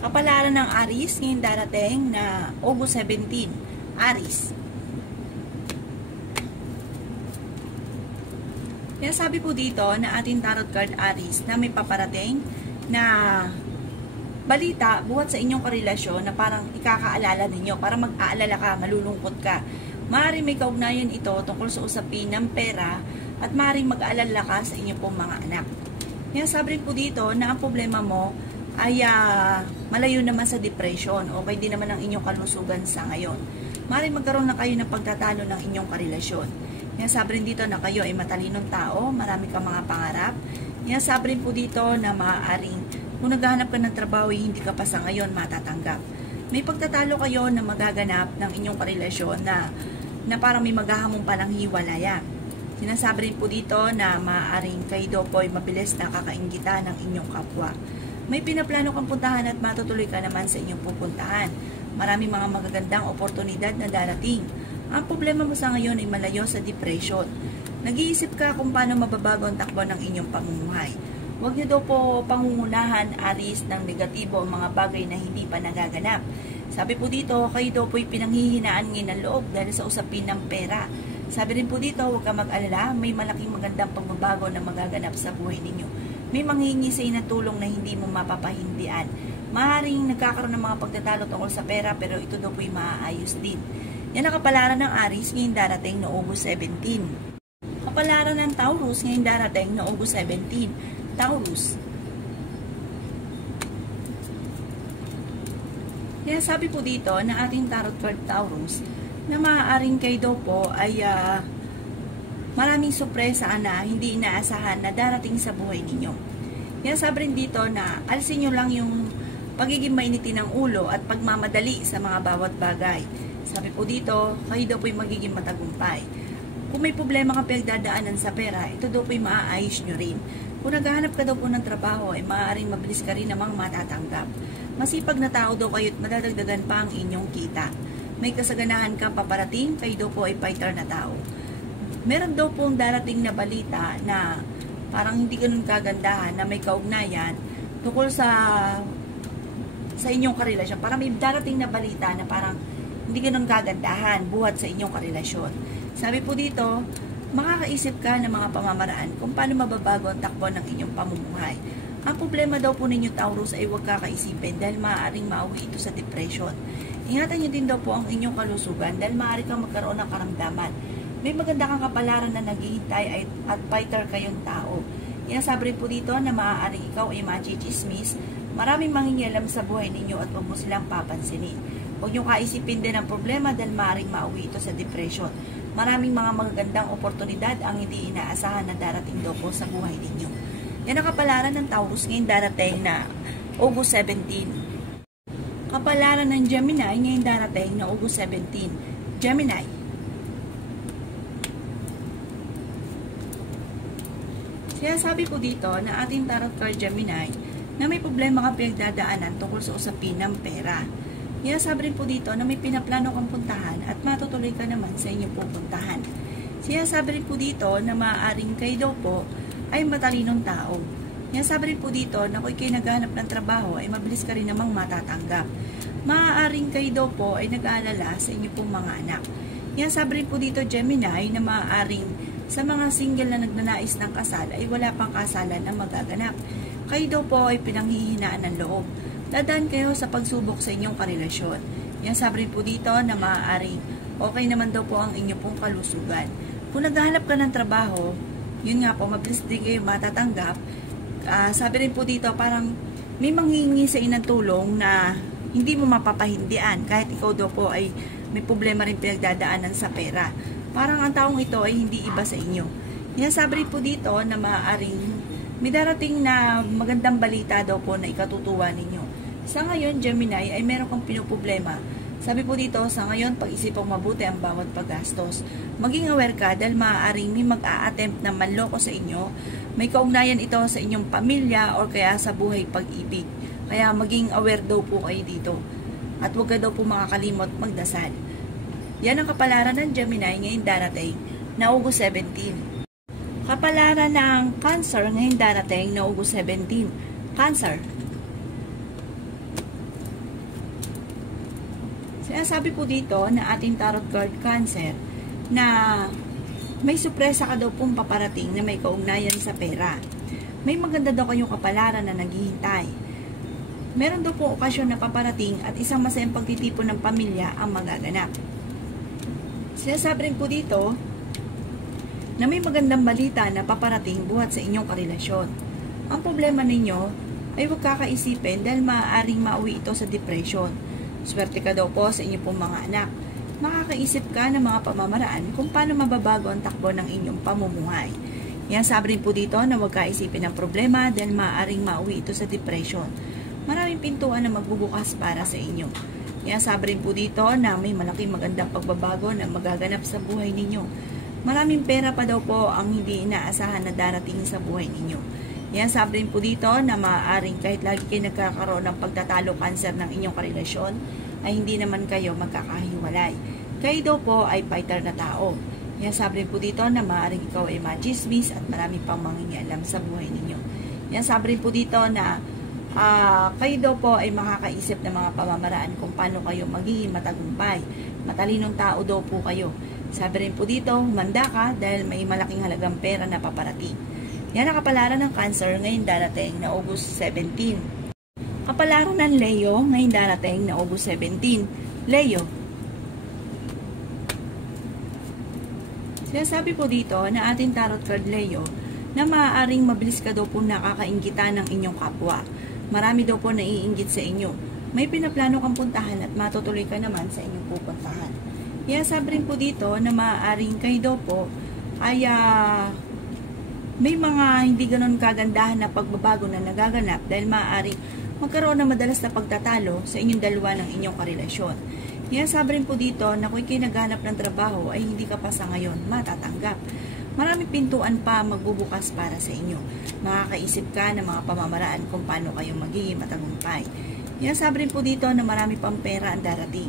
Kapalaran ng Aries ngayong darating na August 17. Aries. Kaya sabi po dito na ating tarot card Aries na may paparating na balita buhat sa inyong karelasyon na parang ikakaalala ninyo, para mag-aalala ka, malulungkot ka. Maaaring may kaugnayan ito tungkol sa usapin ng pera at maaaring mag-aalala ka sa inyong pong mga anak. Kaya sabi po dito na ang problema mo ay malayo naman sa depression. Okay din naman ang inyong kalusugan sa ngayon. Maaaring magkaroon na kayo ng pagtatalo ng inyong karelasyon. Kaya sabi rin dito na kayo ay matalinong tao, marami kang mga pangarap. Kaya sabi rin po dito na maaaring kung naghahanap ka ng trabaho hindi ka pa sa ngayon matatanggap. May pagtatalo kayo na magaganap ng inyong karelasyon na parang may maghahamong palang hiwalayan. Sinasabi rin po dito na maaaring kayo po ay mabilis na kakainggitan ng inyong kapwa. May pinaplano kang puntahan at matutuloy ka naman sa inyong pupuntahan. Maraming mga magagandang oportunidad na darating. Ang problema mo sa ngayon ay malayo sa depression. Nag-iisip ka kung paano mababago ang takbo ng inyong pamumuhay. Huwag niyo daw po pangungunahan, Aries, ng negatibo ang mga bagay na hindi pa nagaganap. Sabi po dito, kayo daw po'y pinanghihinaan ngayon ng loob dahil sa usapin ng pera. Sabi rin po dito, huwag ka mag-alala, may malaking magandang pagbabago na magaganap sa buhay ninyo. May manghihingi sa inyo tulong na hindi mo mapapahindian. Maaaring nagkakaroon ng mga pagtatalo tungkol sa pera pero ito daw po'y maaayos din. Yan ang kapalaran ng Aries ngayong darating na August 17. Kapalaran ng Taurus ngayong darating na August 17. Taurus. Kaya sabi po dito na ating tarot card Taurus na maaaring kayo daw po ay maraming sorpresa na hindi inaasahan na darating sa buhay ninyo. Kaya sabi rin dito na alisin nyo lang yung pagiging mainitin ng ulo at pagmamadali sa mga bawat bagay. Sabi po dito, kayo daw po'y magiging matagumpay. Kung may problema kang pinagdadaanan sa pera, ito daw po'y maaayos nyo rin. Kung naghahanap ka daw po ng trabaho, ay maaaring mabilis ka rin namang matatanggap. Masipag na tao daw kayo at madadagdagan pa ang inyong kita. May kasaganahan kang paparating, kayo daw po ay fighter na tao. Meron daw pong darating na balita na parang hindi ganun kagandahan na may kaugnayan tungkol sa inyong karelasyon. Parang may darating na balita na parang hindi ganun kagandahan buhat sa inyong karelasyon. Sabi po dito, makakaisip ka ng mga pamamaraan kung paano mababago ang takbo ng inyong pamumuhay. Ang problema daw po ninyo Taurus ay huwag kakaisipin dahil maaaring mauwi ito sa depression. Ingatan nyo din daw po ang inyong kalusugan dahil maaari kang magkaroon ng karamdaman. May maganda kang kapalaran na naghihintay at fighter kayong tao. Inasabi rin po dito na maaaring ikaw ay machichismis, maraming mangingialam sa buhay ninyo at huwag mo silang papansinin. Huwag nyo kaisipin din ang problema dahil maaaring mauwi ito sa depression. Maraming mga magagandang oportunidad ang hindi inaasahan na darating daw po sa buhay ninyo. Yan ang kapalaran ng Taurus ngayong darating na August 17. Kapalaran ng Gemini ngayong darating na August 17. Gemini. Kaya sabi po dito na ating tarot card Gemini na may problema kang pinagdadaanan tungkol sa usapin ng pera. Kaya sabi rin po dito na may pinaplano kang puntahan at matutuloy ka naman sa inyong pupuntahan. Kaya sabi rin po dito na maaaring kayo daw po ay matalinong tao. Kaya sabi rin po dito na kung kayo naghahanap ng trabaho ay mabilis ka rin namang matatanggap. Maaaring kayo daw po ay nag-aalala sa inyong pong mga anak. Kaya sabi rin po dito Gemini na maaaring sa mga single na nagnanais ng kasal ay wala pang kasalan na magaganap. Kayo daw po ay pinanghihinaan ng loob. Dadaan kayo sa pagsubok sa inyong karelasyon. Yan sabi rin po dito na maaaring okay naman daw po ang inyong pong kalusugan. Kung naghahanap ka ng trabaho, yun nga po, mabilis din kayo matatanggap. Sabi rin po dito, parang may manghihingi sa inang tulong na hindi mo mapapahindian kahit ikaw daw po ay may problema rin pinagdadaanan sa pera. Parang ang taong ito ay hindi iba sa inyo. Yan sabi rin po dito na maaaring may darating na magandang balita daw po na ikatutuwa ninyo. Sa ngayon, Gemini, ay meron kang pinoproblema. Sabi po dito, sa ngayon, pag-isipang mabuti ang bawat paggastos. Maging aware ka dahil maaaring may mag-a-attempt na manloko sa inyo. May kaugnayan ito sa inyong pamilya o kaya sa buhay pag-ibig. Kaya maging aware daw po kayo dito. At huwag ka daw po makakalimot magdasal. Yan ang kapalaran ng Gemini ngayong darating na August 17. Kapalaran ng Cancer ngayong darating na August 17. Cancer. Sinasabi po dito na ating tarot card Cancer na may supresa ka daw pong paparating na may kaugnayan sa pera. May maganda daw kayong kapalaran na naghihintay. Meron daw po okasyon na paparating at isang masayang pagtitipon ng pamilya ang magaganap. Sinasabi rin po dito na may magandang balita na paparating buhat sa inyong karelasyon. Ang problema ninyo ay huwag kakaisipin dahil maaaring mauwi ito sa depression. Swerte ka daw po sa inyong pong mga anak. Makakaisip ka ng mga pamamaraan kung paano mababago ang takbo ng inyong pamumuhay. Yan, sabi rin po dito na huwag kaisipin ng problema dahil maaaring mauwi ito sa depression. Maraming pintuan na magbubukas para sa inyo. Yan, sabi rin po dito na may malaking magandang pagbabago na magaganap sa buhay ninyo. Maraming pera pa daw po ang hindi inaasahan na darating sa buhay ninyo. Yan, sabi rin po dito na maaaring kahit lagi kayo nagkakaroon ng pagtatalo Cancer ng inyong karelasyon, ay hindi naman kayo magkakahiwalay. Kayo daw po ay fighter na tao. Yan, sabi rin po dito na maaaring ikaw ay machismis at marami pang mangingialam sa buhay ninyo. Yan, sabi rin po dito na kayo daw po ay makakaisip ng mga pamamaraan kung paano kayo magiging matagumpay. Matalinong tao daw po kayo. Sabi rin po dito, humanda ka dahil may malaking halagang pera na paparating. Yan ang kapalaran ng Cancer ngayon darating na August 17. Kapalaran ng Leo ngayon darating na August 17. Leo. Sinasabi po dito na ating tarot card Leo na maaaring mabilis ka daw po nakakainggitan ng inyong kapwa. Marami daw po naiinggit sa inyo. May pinaplano kang puntahan at matutuloy ka naman sa inyong pupuntahan. Kaya sabi rin po dito na maaaring kayo daw po ay may mga hindi ganon kagandahan na pagbabago na nagaganap dahil maaaring magkaroon ng madalas na pagtatalo sa inyong dalawa ng inyong karelasyon. Kaya sabi rin po dito na kung kayo naghanap ng trabaho ay hindi ka pa sa ngayon matatanggap. Maraming pintuan pa magbubukas para sa inyo. Makakaisip ka ng mga pamamaraan kung paano kayo magiging matagumpay. Kaya sabi rin po dito na marami pang pera ang darating.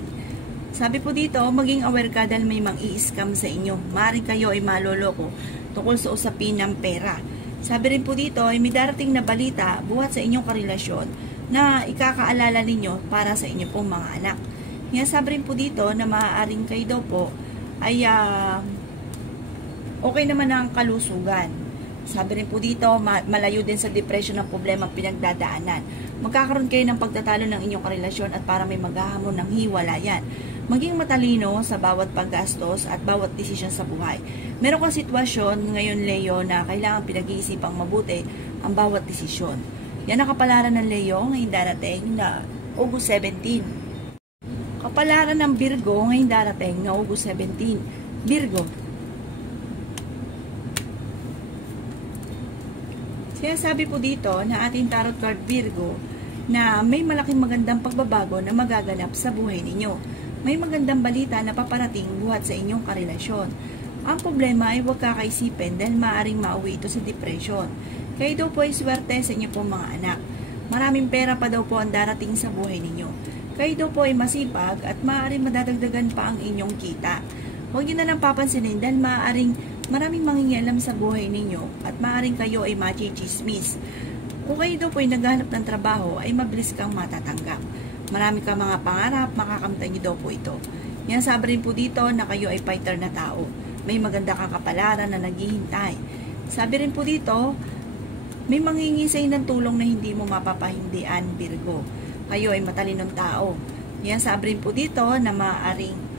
Sabi po dito, maging aware ka dahil may mang-i-scam sa inyo. Maaaring kayo ay maloloko tungkol sa usapin ng pera. Sabi rin po dito ay may darating na balita buhat sa inyong karelasyon na ikakaalala ninyo para sa inyo pong mga anak. Kaya sabi rin po dito na maaaring kayo daw po ay okay naman ang kalusugan. Sabi rin po dito, malayo din sa depression ng problema pinagdadaanan. Magkakaroon kayo ng pagtatalo ng inyong karelasyon at para may maghahamon ng hiwalayan. Maging matalino sa bawat paggastos at bawat desisyon sa buhay. Meron kang sitwasyon ngayon, Leo, na kailangan pinag-iisipang mabuti ang bawat desisyon. Yan ang kapalaran ng Leo ngayon darating na August 17. Kapalaran ng Virgo ngayon darating na August 17. Virgo. Sinasabi po dito na ating tarot card Virgo na may malaking magandang pagbabago na magaganap sa buhay ninyo. May magandang balita na paparating buhat sa inyong karelasyon. Ang problema ay huwag kakaisipin dahil maaaring mauwi ito sa depression. Kayo daw po ay swerte sa inyo pong mga anak. Maraming pera pa daw po ang darating sa buhay ninyo. Kayo daw po ay masipag at maaaring madadagdagan pa ang inyong kita. Huwag niyo na lang papansinin dahil maaaring maraming mangingialam sa buhay ninyo at maaaring kayo ay machismis. Kung kayo daw po ay naghanap ng trabaho ay mabilis kang matatanggap. Marami kang mga pangarap, makakamtan niyo daw po ito. Yan, sabi rin po dito na kayo ay fighter na tao. May maganda kang kapalaran na naghihintay. Sabi rin po dito, may manghingi sa ng tulong na hindi mo mapapahindian, Virgo. Kayo ay matalinong tao. Yan, sabi rin po dito na maaaring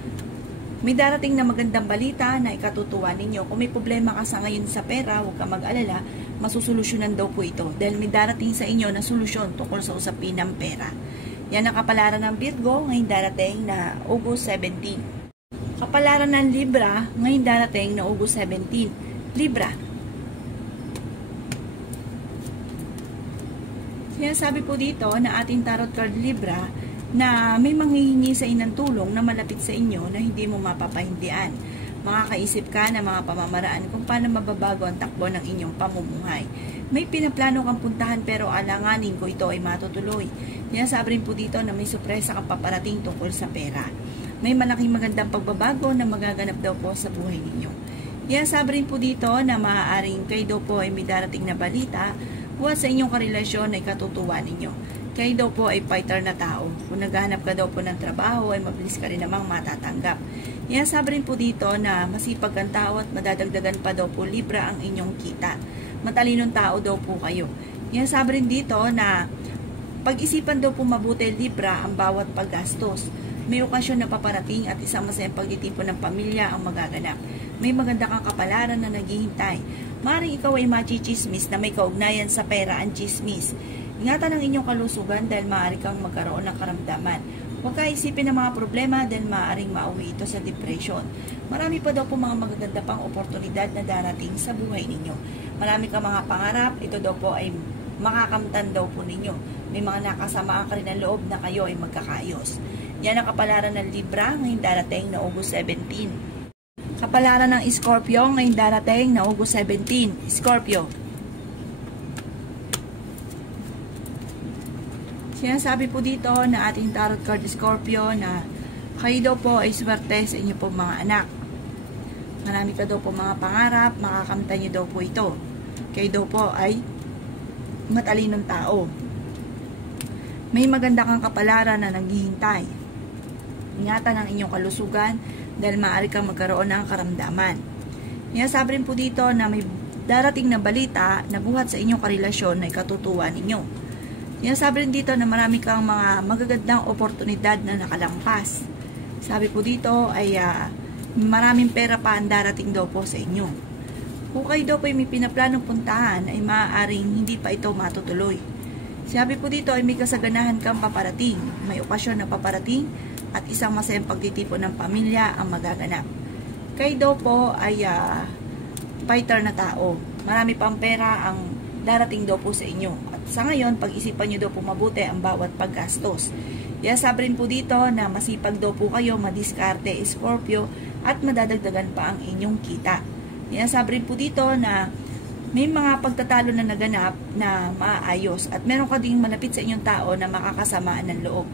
may darating na magandang balita na ikatutuwa ninyo. Kung may problema ka sa ngayon sa pera, huwag ka mag-alala, masusolusyonan daw po ito. Dahil may darating sa inyo na solusyon tungkol sa usapin ng pera. Yan ang kapalaran ng Virgo ngayon darating na August 17. Kapalaran ng Libra ngayon darating na August 17. Libra. Sinasabi po dito na ating tarot card Libra na may manghihingi sa inang tulong na malapit sa inyo na hindi mo mapapahindian. Makakaisip ka ng mga pamamaraan kung paano mababago ang takbo ng inyong pamumuhay. May pinaplano kang puntahan pero alanganin ko ito ay matutuloy. Sabi rin po dito na may sorpresa kang paparating tungkol sa pera. May malaking magandang pagbabago na magaganap daw po sa buhay ninyo. Sabi rin po dito na maaaring kayo daw po ay may darating na balita buhat sa inyong karelasyon na ikatutuwa ninyo. Kayo daw po ay fighter na tao. Kung naghahanap ka daw po ng trabaho, ay mabilis ka rin namang matatanggap. Yan, sabi rin po dito na masipag kang tao at madadagdagan pa daw po libra ang inyong kita. Matalinong tao daw po kayo. Yan, sabi rin dito na pag-isipan daw po mabuti libra ang bawat paggastos. May okasyon na paparating at isang masayang pagtitipon ng pamilya ang magaganap. May maganda kang kapalaran na naghihintay. Maaaring ikaw ay machichismis na may kaugnayan sa pera ang chismis. Ingatan ang inyong kalusugan dahil maaari kang magkaroon ng karamdaman. Huwag ka isipin ng mga problema dahil maaaring mauwi ito sa depression. Marami pa daw po mga magaganda pang oportunidad na darating sa buhay ninyo. Marami kang mga pangarap, ito daw po ay makakamtan daw po ninyo. May mga nakasama ka rin ng loob na kayo ay magkakayos. Yan ang kapalaran ng Libra ngayong darating na August 17. Kapalaran ng Scorpio ngayong darating na August 17. Scorpio. Sinasabi po dito na ating tarot card Scorpio na kayo daw po ay swerte sa inyo po mga anak. Marami ka daw po mga pangarap, makakamtan nyo daw po ito. Kayo daw po ay matalinong tao. May maganda kang kapalaran na naghihintay. Ingatan ang inyong kalusugan dahil maaari kang magkaroon ng karamdaman. Sabi rin po dito na may darating na balita na buhat sa inyong karelasyon na ikatutuwa ninyo. Sabi rin dito na marami kang mga magagandang oportunidad na nakalampas. Sabi po dito ay maraming pera pa ang darating daw po sa inyo. Kung kayo daw po ay may pinaplanong puntahan ay maaaring hindi pa ito matutuloy. Sabi po dito ay may kasaganahan kang paparating, may okasyon na paparating at isang masayang pagtitipon ng pamilya ang magaganap. Kayo daw po ay fighter na tao. Marami pang pera ang darating daw po sa inyo. At sa ngayon, pag-isipan nyo daw po mabuti ang bawat paggastos. Sabi rin po dito na masipag daw po kayo, madiskarte, Scorpio, at madadagdagan pa ang inyong kita. Sabi rin po dito na may mga pagtatalo na naganap na maayos at meron ka ding malapit sa inyong tao na makakasamaan ng loob.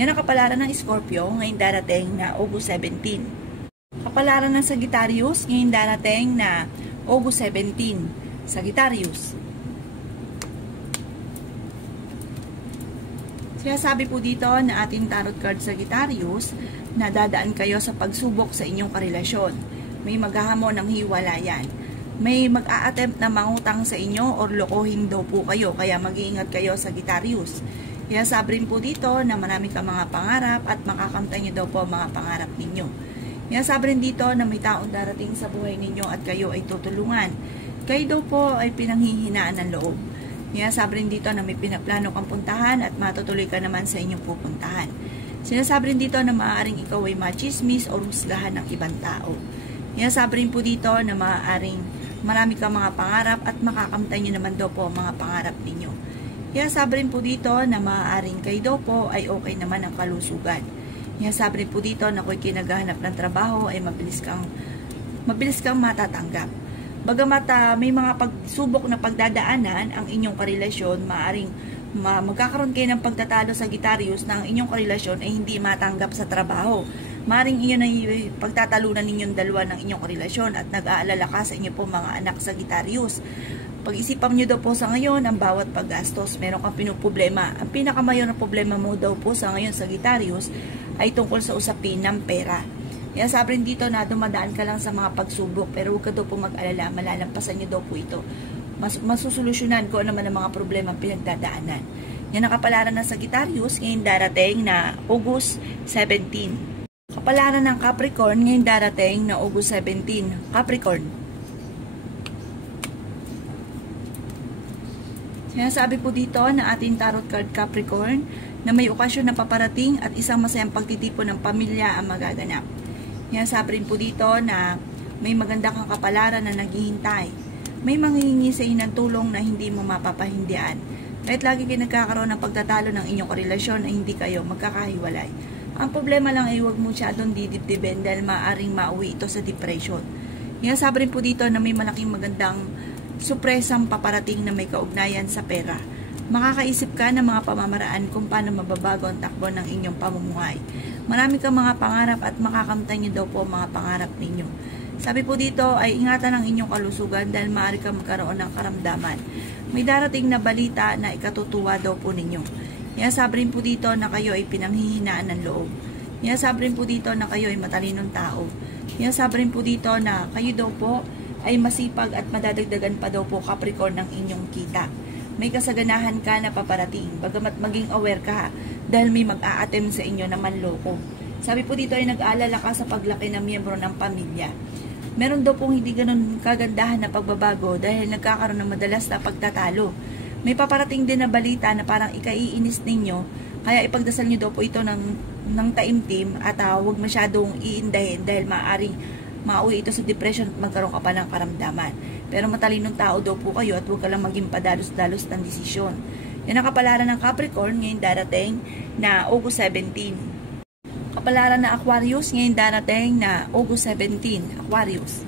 Yan ang kapalaran ng Scorpio ngayong darating na August 17. Kapalaran ng Sagittarius ngayong darating na August 17. Sagittarius. Sabi po dito na ating tarot card Sagittarius na dadaan kayo sa pagsubok sa inyong karelasyon. May maghahamon ng hiwalayan. May mag-a-attempt na mangutang sa inyo or lokohin daw po kayo. Kaya mag-iingat kayo Sagittarius. Sabi rin po dito na marami kang mga pangarap at makakamtan nyo daw po mga pangarap ninyo. Sabi rin dito na may taong darating sa buhay ninyo at kayo ay tutulungan. Kayo daw po ay pinanghihinaan ng loob. Sabi rin dito na may pinaplano kang puntahan at matutuloy ka naman sa inyong pupuntahan. Sinasabi rin dito na maaaring ikaw ay machismis o husgahan ng ibang tao. Sabi rin po dito na maaaring marami kang mga pangarap at makakamtan nyo naman daw po ang mga pangarap ninyo. Sabi rin po dito na maaaring kayo daw po ay okay naman ang kalusugan. Sabi rin po dito na kung kinaghahanap ng trabaho ay mabilis kang matatanggap. Bagamat may mga pagsubok na pagdadaanan ang inyong karelasyon, maaaring magkakaroon kayo ng pagtatalo sa Sagittarius na ang inyong karelasyon ay hindi matanggap sa trabaho. Maaaring iyon ay pagtatalunan ninyong dalawa ng inyong karelasyon at nag-aalala ka sa inyo po mga anak sa Sagittarius. Pag-isipan nyo daw po sa ngayon ang bawat paggastos. Meron kang pinuproblema. Ang pinakamayor na problema mo daw po sa ngayon sa Sagittarius ay tungkol sa usapin ng pera. Sabi rin dito na dumadaan ka lang sa mga pagsubok pero huwag ka daw po mag-alala, malalampasan nyo daw po ito. Masusolusyonan ko naman ang mga problema pinagdadaanan. Yan ang kapalaran ng Sagittarius ngayong darating na August 17. Kapalaran ng Capricorn ngayong darating na August 17. Capricorn. Sinasabi po dito na ating tarot card Capricorn na may okasyon na paparating at isang masayang pagtitipon ng pamilya ang magaganap. Sabi rin po dito na may maganda kang kapalaran na naghihintay. May manghihingi sa inyo ng tulong na hindi mo mapapahindian. Kahit lagi kayo nagkakaroon ng pagtatalo ng inyong karelasyon ay hindi kayo magkakahiwalay. Ang problema lang ay huwag mo masyadong didibdiben dahil maaaring mauwi ito sa depression. Sabi rin po dito na may malaking magandang supresang paparating na may kaugnayan sa pera. Makakaisip ka ng mga pamamaraan kung paano mababago ang takbo ng inyong pamumuhay. Marami kang mga pangarap at makakamtan nyo daw po mga pangarap ninyo. Sabi po dito ay ingatan ang inyong kalusugan dahil maaari kang magkaroon ng karamdaman. May darating na balita na ikatutuwa daw po ninyo. Sinasabi rin po dito na kayo ay pinanghihinaan ng loob. Sinasabi rin po dito na kayo ay matalinong tao. Sinasabi rin po dito na kayo daw po ay masipag at madadagdagan pa daw po Capricorn ng inyong kita. May kasaganahan ka na paparating, bagamat maging aware ka dahil may mag-a-attempt sa inyo na manloko. Sabi po dito ay nag-aalala ka sa paglaki ng miyembro ng pamilya. Meron daw pong hindi ganun kagandahan na pagbabago dahil nagkakaroon ng madalas na pagtatalo. May paparating din na balita na parang ikaiinis ninyo, kaya ipagdasal nyo daw po ito ng taimtim at huwag masyadong iindahin dahil maaaring mauwi ito sa depression at magkaroon ka pa ng karamdaman. Pero matalinong tao daw po kayo at huwag ka lang maging padalos-dalos ng desisyon. Yan ang kapalaran ng Capricorn ngayon darating na August 17. Kapalaran na Aquarius ngayon darating na August 17. Aquarius.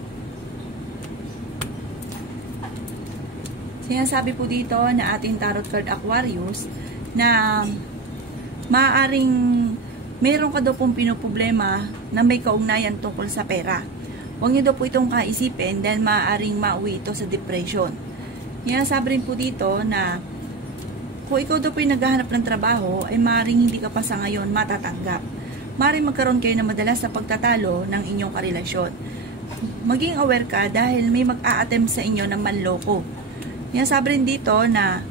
Sinasabi po dito na ating tarot card Aquarius na maaaring meron ka daw pong pinoproblema na may kaugnayan tungkol sa pera. Huwag niyo daw po itong kaisipin dahil maaaring mauwi ito sa depression. Sinasabi rin po dito na kung ikaw daw po yung naghahanap ng trabaho ay maaaring hindi ka pa sa ngayon matatanggap. Maaaring magkaroon kayo na madalas sa pagtatalo ng inyong karelasyon. Maging aware ka dahil may mag-a-attempt sa inyo na manloko. Sinasabi rin dito na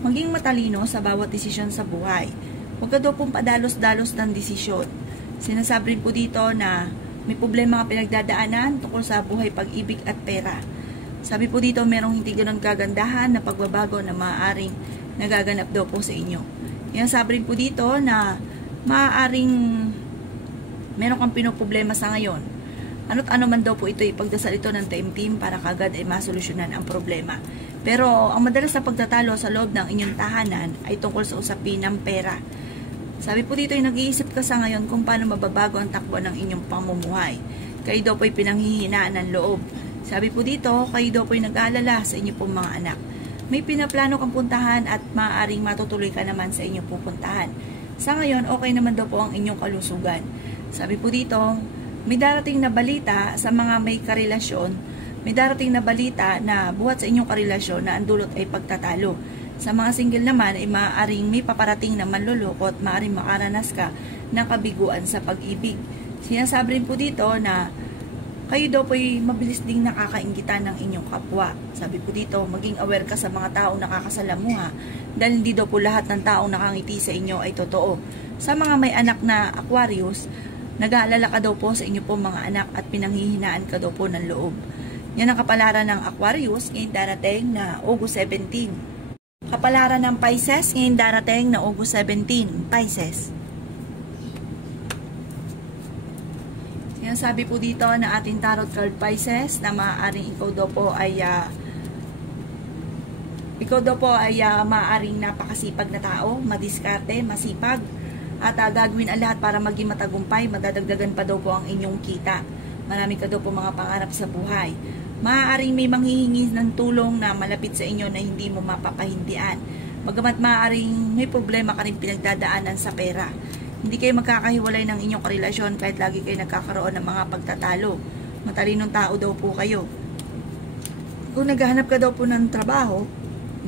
maging matalino sa bawat desisyon sa buhay. Huwag ka daw pong padalos-dalos ng desisyon. Sinasabi rin po dito na may problema ka pinagdadaanan tungkol sa buhay, pag-ibig at pera. Sabi po dito merong hindi ganun kagandahan na pagbabago na maaaring nagaganap daw po sa inyo. Sinasabi rin po dito na maaaring meron kang pinoproblema sa ngayon. Ano't ano man daw po ito, ipagdasal ito ng taimtim para kagad ay masolusyonan ang problema. Pero ang madalas na pagtatalo sa loob ng inyong tahanan ay tungkol sa usapin ng pera. Sabi po dito ay nag-iisip ka sa ngayon kung paano mababago ang takbo ng inyong pamumuhay. Kayo daw po ay pinanghihinaan ng loob. Sabi po dito, kayo daw po ay nag-aalala sa inyong pong mga anak. May pinaplano kang puntahan at maaaring matutuloy ka naman sa inyong pupuntahan. Sa ngayon, okay naman daw po ang inyong kalusugan. Sabi po dito, may darating na balita sa mga may karelasyon, may darating na balita na buhat sa inyong karelasyon na ang dulot ay pagtatalo. Sa mga single naman ay maaaring may paparating na manluloko at maaaring makaranas ka ng kabiguan sa pag-ibig. Sinasabi rin po dito na kayo daw po ay mabilis ding nakakainggitan ng inyong kapwa. Sabi po dito, maging aware ka sa mga taong nakakasalamuha dahil hindi daw po lahat ng taong nakangiti sa inyo ay totoo. Sa mga may anak na Aquarius, nag-aalala ka daw po sa inyo po mga anak at pinanghihinaan ka daw po ng loob. Yan ang kapalaran ng Aquarius ngayon darating na August 17. Kapalaran ng Pisces ngayon darating na August 17. Pisces. Sinasabi po dito na ating tarot card Pisces na maaaring ikaw daw po ay maaaring napakasipag na tao, madiskarte, masipag, at gagawin ang lahat para maging matagumpay. Madadagdagan pa daw po ang inyong kita. Marami ka daw po mga pangarap sa buhay. Maaaring may manghihingi ng tulong na malapit sa inyo na hindi mo mapapahindian. Bagamat maaaring may problema ka rin pinagdadaanan sa pera. Hindi kayo magkakahiwalay ng inyong karelasyon kahit lagi kayo nagkakaroon ng mga pagtatalo. Matalinong tao daw po kayo. Kung naghahanap ka daw po ng trabaho,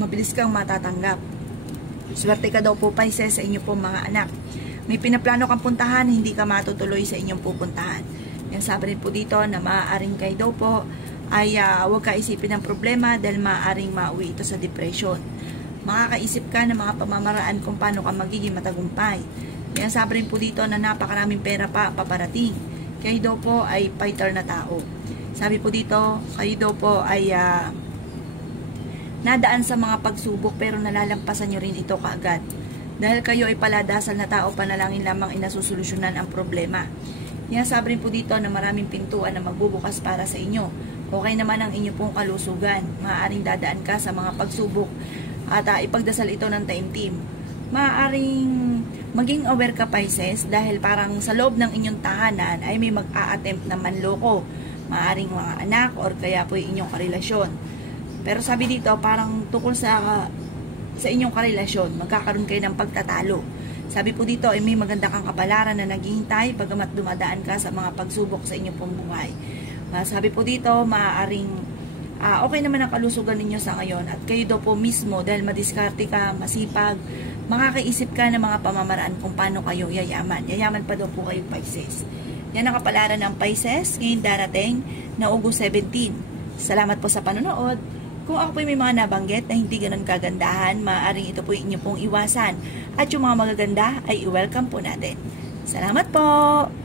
mabilis kang matatanggap. Swerte ka daw po Pisces sa inyo po mga anak. May pinaplano kang puntahan, hindi ka matutuloy sa inyong pupuntahan. Yan sabi rin po dito na maaaring kayo daw po ay huwag ka isipin ng problema dahil maaaring mauwi ito sa depression. Makakaisip ka ng mga pamamaraan kung paano ka magiging matagumpay. Yan sabi rin po dito na napakaraming pera pa paparating. Kayo daw po ay fighter na tao. Sabi po dito, kayo daw po ay nadaan sa mga pagsubok pero nalalampasan nyo rin ito kaagad. Dahil kayo ay paladasal na tao, panalangin lamang inasusolusyonan ang problema. Yan sabi rin po dito na maraming pintuan na magbubukas para sa inyo. Okay naman ang inyong pong kalusugan. Maaaring dadaan ka sa mga pagsubok at ipagdasal ito ng taimtim. Maaaring maging aware ka Pisces dahil parang sa loob ng inyong tahanan ay may mag-a-attempt na manloko. Maaaring mga anak or kaya po yung inyong karelasyon. Pero sabi dito parang tungkol sa inyong karelasyon, magkakaroon kayo ng pagtatalo. Sabi po dito ay may maganda kang kapalaran na naghihintay bagamat dumadaan ka sa mga pagsubok sa inyong pong buhay. Sabi po dito, maaaring okay naman ang kalusugan ninyo sa ngayon at kayo daw po mismo dahil madiskarte ka, masipag, makakaisip ka ng mga pamamaraan kung paano kayo yayaman. Yayaman pa daw po kayo Pisces. Yan ang kapalaran ng Pisces ngayon darating na August 17. Salamat po sa panonood. Kung ako po may mga nabanggit na hindi ganun kagandahan, maaaring ito po inyo pong iwasan. At yung mga magaganda ay i-welcome po natin. Salamat po!